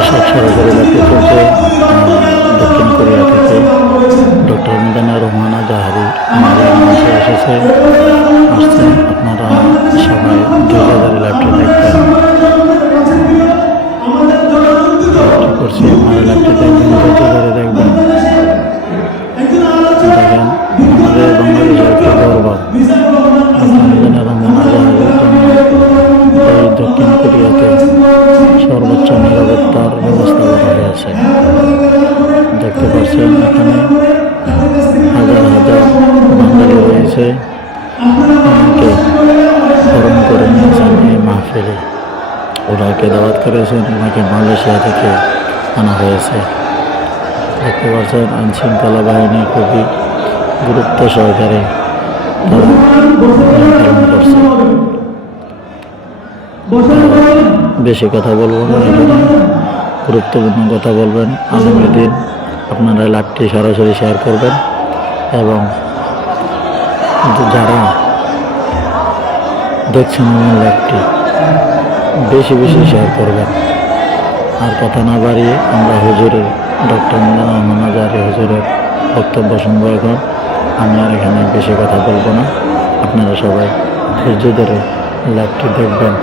দেখতে চলছে আহ, দক্ষিণ কোরিয়া থেকে ডক্টর মিদানা রহমানা জাহারি আমাদের মাসে এসেছে। আসছেন আপনারা রয়েছে অনেকে স্মরণ করে নিয়েছেন এই মাহফিলে। ওনাকে দাওয়াত করেছেন, ওনাকে মালয়েশিয়া থেকে আনা হয়েছে। দেখতে পাচ্ছেন আইন শৃঙ্খলা বাহিনী খুবই গুরুত্ব সহকারে বেশি কথা বলব না গুরুত্বপূর্ণ কথা বলবেন। আগামী দিন আপনারা লাইভটি সরাসরি শেয়ার করবেন এবং যারা দেখছেন আমার লাইভটি বেশি বেশি শেয়ার করবেন। আর কথা না বাড়িয়ে আমরা হুজুরের ডক্টর রহমান আজারি হুজুরের বক্তব্য শুনব এখন। আমি আর এখানে বেশি কথা বলব না। আপনারা সবাই ধরে লাইভটি দেখবেন।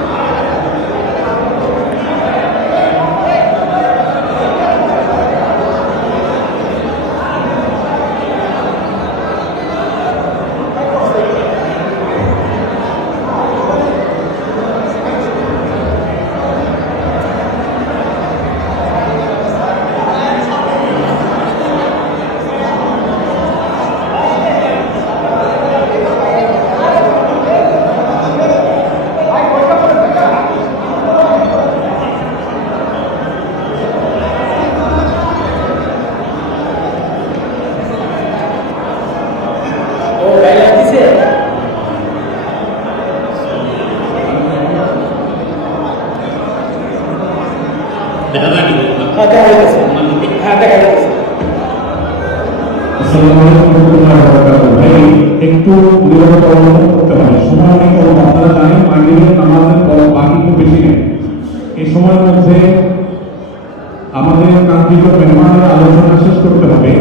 একটু খুব বেশি নেই সময়ের মধ্যে আমাদের কাঙ্ক্ষিত মেহমানের আলোচনা শেষ করতে হবে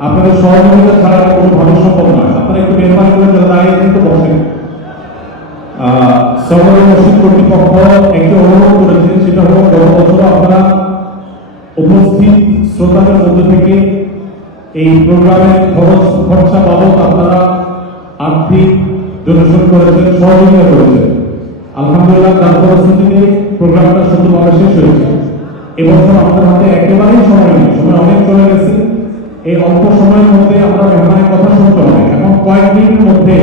আপনাদের সহযোগিতা ছাড়া কোনোভাবে সম্ভব নয় আপনারা একটু মেহমান করে দাঁড়িয়ে কিন্তু বসেন শহর মসজিদ কর্তৃপক্ষ এই প্রোগ্রামের খরচ খরচা বাবদ আপনারা আর্থিক ডোনেশন করেছেন, সহযোগিতা করেছেন। আলহামদুলিল্লাহ, তার পরিস্থিতিতে প্রোগ্রামটা সুন্দরভাবে শেষ হয়েছে। এবছর আমাদের হাতে একেবারেই সময় নেই, সময় অনেক চলে গেছে। এই অল্প সময়ের মধ্যে আমরা মেহমানের কথা শুনতে হবে এখন কয়েকদিনের মধ্যে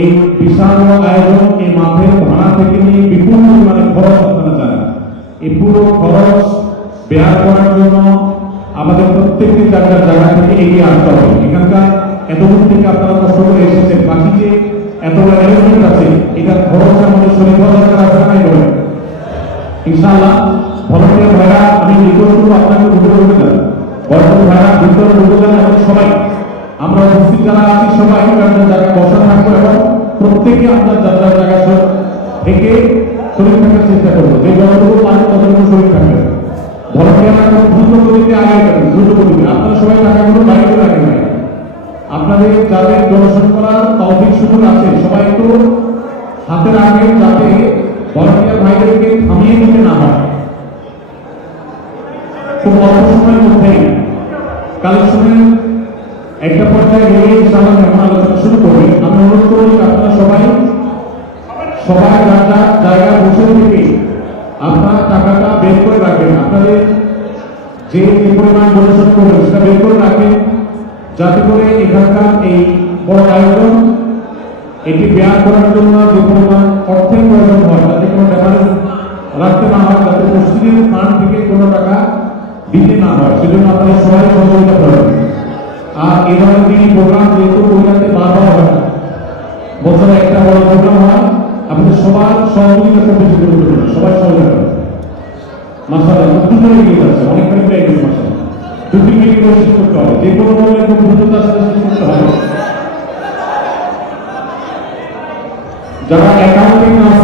এই বিশাল আয়োজন এই মাঠের ভাড়া থেকে নিয়ে বিপুল পরিমাণে খরচ আপনারা জানেন। এই পুরো খরচ বেয়ার করার জন্য আমাদের প্রত্যেকটি জায়গার জায়গা থেকে এগিয়ে আসতে হবে। এখানকার এতদূর থেকে আপনারা কষ্ট করে এসেছেন। বাকি যে এত অ্যারেঞ্জমেন্ট আছে এটার খরচ আমাদের শরীর দরকার আছে না বলে ইনশাআল্লাহ ভলান্টিয়ার ভাইরা, আমি রিকোয়েস্ট করব আপনাকে ভিতরে ঢুকে যান। ভলান্টিয়ার ভাইরা, ভিতরে ঢুকে যান এবং সবাই, আমরা উপস্থিত যারা আছি, সবাই আপনার জায়গায় বসা থাকব এবং প্রত্যেকে আপনার যার জায়গায় থেকে শরীর থাকার চেষ্টা করব। যে যতটুকু পারেন ততটুকু শরীর থাকবে। আগে সবাই আপনাদের আছে সবাই একটু হাতে রাখেন যাতে ভলান্টিয়ার ভাইদেরকে থামিয়ে না হয় অল্প সময়ের একটা শুরু আমি করি আপনারা সবাই সবাই যার যার জায়গায় বসে থেকে আপনারা টাকাটা বের করে রাখবেন আপনাদের যে পরিমাণ ডোনেশন করবেন সেটা বের করে রাখবেন যাতে করে এখানকার এই বড় আয়োজন, এটি ব্যয় করার জন্য যে পরিমাণ অর্থের প্রয়োজন হয় যাতে কোনো ডেফারেন্স রাখতে না হয়, যাতে মসজিদের ফান্ড থেকে কোনো টাকা দিতে না হয়। সেজন্য আপনারা সবাই সহযোগিতা করবেন আর ধরনের দিনই প্রোগ্রাম যেহেতু যাচ্ছে অনেকখানি পেয়ে গেছে মাসাল্লাহ দু তিন মিনিট করে শেষ করতে হবে। যে কোনো বললে খুব দ্রুততার করতে হবে। যারা অ্যাকাউন্টিং ট্রান্সফার